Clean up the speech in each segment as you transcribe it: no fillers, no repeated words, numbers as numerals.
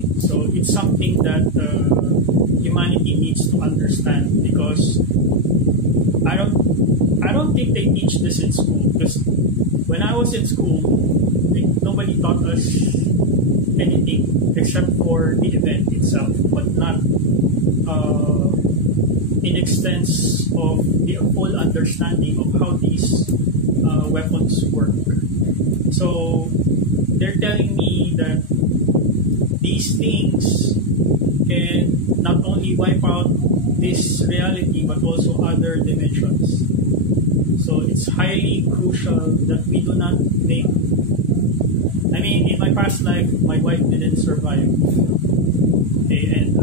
So it's something that humanity needs to understand, because I don't think they teach this in school. Because when I was in school, nobody taught us anything except for the event itself, but not in extents of the full understanding of how these weapons work. So they're telling me that these things can not only wipe out this reality but also other dimensions. So it's highly crucial that we do not make. I mean, in my past life, my wife didn't survive. Okay, and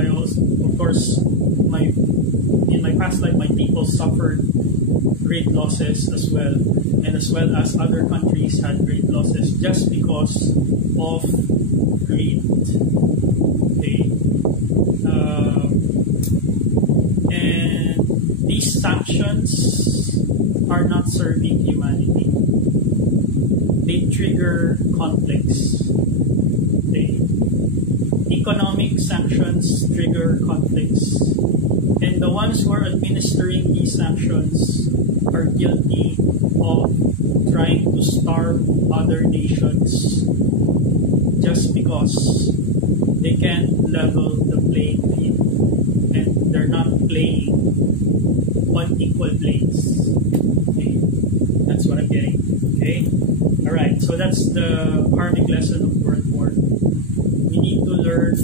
I also, of course, in my past life, my people suffered great losses as well, and as well as other countries had great losses just because of greed. Okay, and these sanctions are not serving humanity. They trigger conflicts. Okay. Economic sanctions trigger conflicts, and the ones who are administering these sanctions are guilty of trying to starve other nations just because they can't level the playing field and they're not playing on equal planes. Okay, that's what I'm getting. Okay, all right. So that's the karmic lesson of World War. We need to learn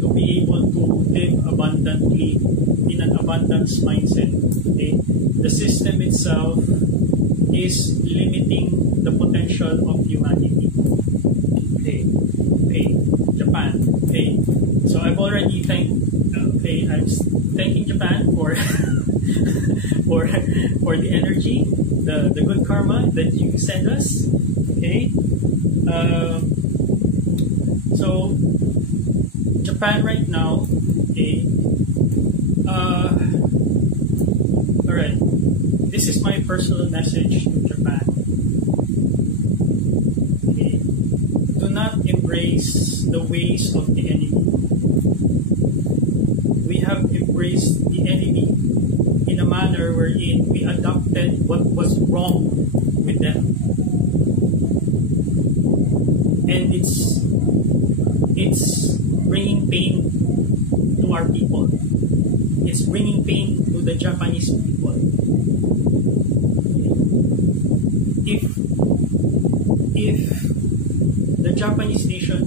to be able to live abundantly in an abundance mindset. Okay, the system itself is limiting the potential of humanity. Okay, okay, Japan. Okay, so I've already thanked. Okay, I'm thanking Japan for for the energy, the good karma that you send us. Okay, so Japan right now. Okay, all right. This is my personal message to Japan. Okay, do not embrace the ways of the enemy. We have embraced the enemy in a manner wherein we adopted what was wrong with them, and it's bringing pain to our people. It's bringing pain to the Japanese people. If the Japanese nation